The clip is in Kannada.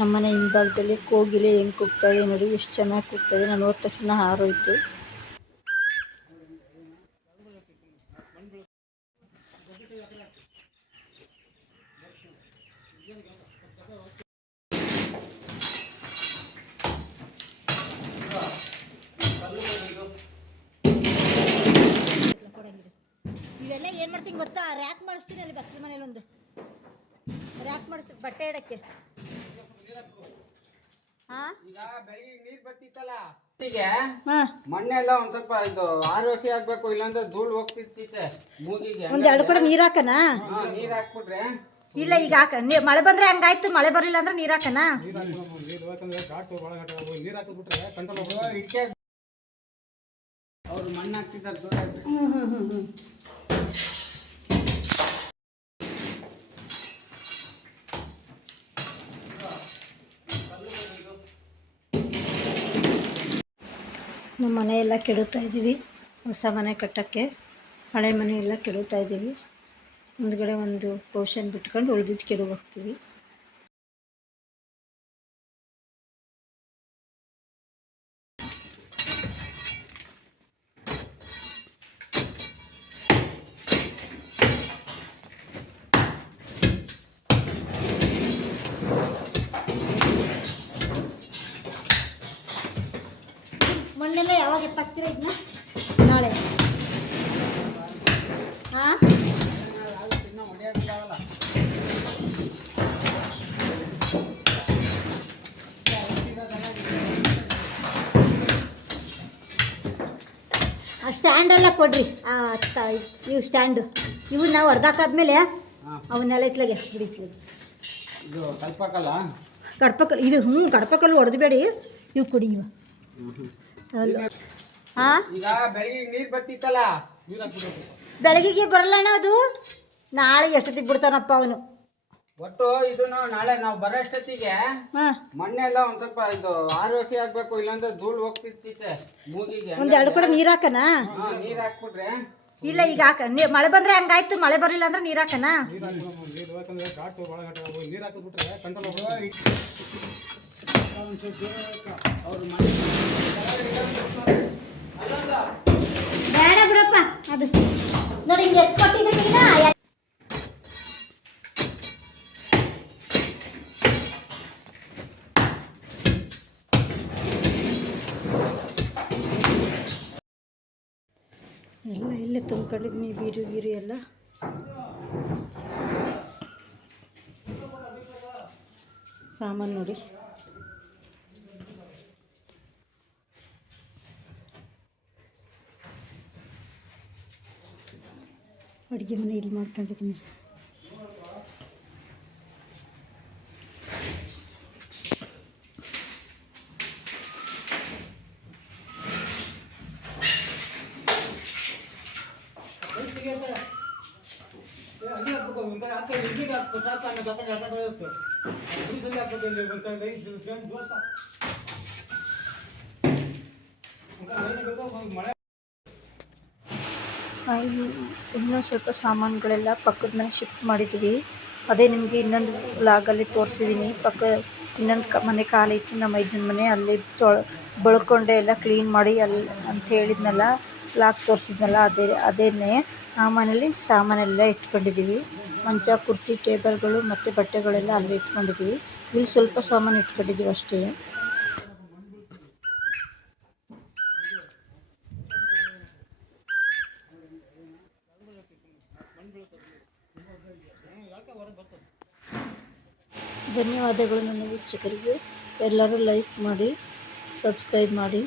ನಮ್ಮನೆ ಹಿಂಭಾಗದಲ್ಲಿ ಕೋಗಿಲೆ ಹೆಂಗೆ ಕೂಗ್ತಾಯಿದೆ ನೋಡಿ, ಎಷ್ಟು ಚೆನ್ನಾಗಿ ಕೂಗ್ತಾಯಿದೆ. ನಾನು ಹೋದ ತಕ್ಷಣ ಹಾರೋಯ್ತು. ಇವೆಲ್ಲ ಏನು ಮಾಡ್ತೀನಿ ಗೊತ್ತಾ, ರ್ಯಾಕ್ ಮಾಡಿಸ್ತೀನಿ ಅಲ್ಲಿ ಬಚ್ಚಲ ಮನೇಲಿ ಒಂದು ರ್ಯಾಕ್ ಮಾಡಿಸಿ ಬಟ್ಟೆ ಇಡಕ್ಕೆ. ಈಗ ಬೆಳಿಗ್ಗೆ ನೀರ್ ಬರ್ತಿತ್ತಲ್ಲ ಮಣ್ಣೆಲ್ಲ ಒಂದ್ ಸ್ವಲ್ಪ ಇದು ಆರೋಸಿ ಆಗ್ಬೇಕು, ಇಲ್ಲಾಂದ್ರೆ ಧೂಳು ಹೋಗ್ತಿರ್ತೈತೆ ಮೂಗಿಗೆ. ಒಂದೆರಡು ಕೂಡ ನೀರ್ ಹಾಕನಾ? ನೀರ್ ಹಾಕ್ಬಿಟ್ರೆ ಇಲ್ಲ, ಈಗ ಹಾಕ. ಮಳೆ ಬಂದ್ರೆ ಹಂಗಾಯ್ತು, ಮಳೆ ಬರಲಿಲ್ಲ ಅಂದ್ರೆ ನೀರ್ ಹಾಕನಾ? ಅವ್ರು ಮಣ್ಣು ಹಾಕ್ತಿದ್ದಾರೆ. ನಮ್ಮ ಮನೆಯೆಲ್ಲ ಕೆಡುತ್ತಾ ಇದ್ದೀವಿ. ಹೊಸ ಮನೆ ಕಟ್ಟೋಕ್ಕೆ ಹಳೆ ಮನೆ ಎಲ್ಲ ಕೆಡುತ್ತಾ ಇದ್ದೀವಿ. ಮುಂದ್ಗಡೆ ಒಂದು ಪೋರ್ಷನ್ ಬಿಟ್ಕೊಂಡು ಉಳಿದಿದ್ದು ಕೆಡವು ಹೋಗ್ತೀವಿ. ಮಣ್ಣೆಲ್ಲ ಯಾವಾಗ ಎತ್ತಾಕ್ತೀರಾ ಇದನ್ನ? ನಾಳೆ. ಹಾಂ, ಆ ಸ್ಟ್ಯಾಂಡೆಲ್ಲ ಕೊಡ್ರಿ. ಇವು ಸ್ಟ್ಯಾಂಡು ಇವು ನಾವು ಹೊಡೆದಾಕಾದ್ಮೇಲೆ ಅವನ್ನೆಲ್ಲ ಇತ್ಲಾಗೆ ಬಿಡಿತ್ಲಾಗೆ ಕಡ್ಪಕಲ್ಲು ಇದು. ಕಡ್ಪಕಲ್ಲು ಹೊಡೆದ್ಬೇಡಿ, ಇವು ಕೊಡಿ. ಇವು ಈಗ ಬೆಳಿಗ್ಗೆ ನೀರ್ ಬರ್ತಿತ್ತಲ್ಲ, ಬೆಳಗಿಗೆ ಬರಲ್ಲಣ್ಣ, ಅದು ನಾಳೆ ಎಷ್ಟೊತ್ತಿಗೆ ಬಿಡ್ತಾನಪ್ಪ ಅವನು. ಒಟ್ಟು ಇದನ್ನು ನಾಳೆ ನಾವು ಬರೋಷ್ಟೊತ್ತಿಗೆ ಮಣ್ಣೆಲ್ಲ ಒಂದ್ ಸ್ವಲ್ಪ ಇದು ಆರೋಸಿ ಆಗ್ಬೇಕು, ಇಲ್ಲಾಂದ್ರೆ ಧೂಳು ಹೋಗ್ತಿರ್ತೈತೆ ಮೂಗಿಗೆ. ಒಂದೆರಡು ಕೂಡ ನೀರ್ ಹಾಕನಾ? ನೀರ್ ಹಾಕ್ಬಿಟ್ರೆ ಇಲ್ಲ, ಈಗ ಹಾಕ. ಮಳೆ ಬಂದ್ರೆ ಹಂಗಾಯ್ತು, ಮಳೆ ಬರಲಿಲ್ಲ ಅಂದ್ರೆ ನೀರ್ ಹಾಕನಾ? ಬೇಡ ಬಿಡಪ್ಪ, ಅದು ನೋಡಿ ಹಿಂಗೆ ಎತ್ಕೊಟ್ಟಿದ್ರೆ ಎಲ್ಲ ಇಲ್ಲೇ ತುಂಬ್ಕೊಂಡಿದ್ನಿ, ಬೀರು ಗೀರು ಎಲ್ಲ. ಸಾಮಾನು ನೋಡಿ, ಅಡುಗೆ ಮನೆ ಇಲ್ಲಿ ಮಾಡ್ಕೊಂಡಿದ್ದೀನಿ. ಇನ್ನೊಂದು ಸ್ವಲ್ಪ ಸಾಮಾನುಗಳೆಲ್ಲ ಪಕ್ಕದ ಮನೆಗೆ ಶಿಫ್ಟ್ ಮಾಡಿದ್ದೀವಿ. ಅದೇ ನಿಮಗೆ ಇನ್ನೊಂದು ವ್ಲಾಗಲ್ಲಿ ತೋರಿಸಿದ್ದೀನಿ. ಇನ್ನೊಂದು ಮನೆ ಖಾಲಿ ಇತ್ತು, ನಮ್ಮ ಮೈದನ ಮನೆ. ಅಲ್ಲಿ ಬಳ್ಕೊಂಡೆ ಎಲ್ಲ ಕ್ಲೀನ್ ಮಾಡಿ ಅಲ್ಲಿ ಅಂತ ಹೇಳಿದ್ನಲ್ಲ, ವ್ಲಾಗ್ ತೋರಿಸಿದ್ನಲ್ಲ, ಅದೇನೇ ಆ ಮನೇಲಿ ಸಾಮಾನೆಲ್ಲ ಇಟ್ಕೊಂಡಿದ್ದೀವಿ. ಮಂಚ, ಕುರ್ಚಿ, ಟೇಬಲ್ಗಳು ಮತ್ತು ಬಟ್ಟೆಗಳೆಲ್ಲ ಅಲ್ಲಿ ಇಟ್ಕೊಂಡಿದ್ದೀವಿ. ಇಲ್ಲಿ ಸ್ವಲ್ಪ ಸಾಮಾನು ಇಟ್ಕೊಂಡಿದ್ದೀವಿ ಅಷ್ಟೇ. ಧನ್ಯವಾದಗಳು ನನ್ನ ವೀಕ್ಷಕರಿಗೆ. ಎಲ್ಲರೂ ಲೈಕ್ ಮಾಡಿ, ಸಬ್ಸ್ಕ್ರೈಬ್ ಮಾಡಿ.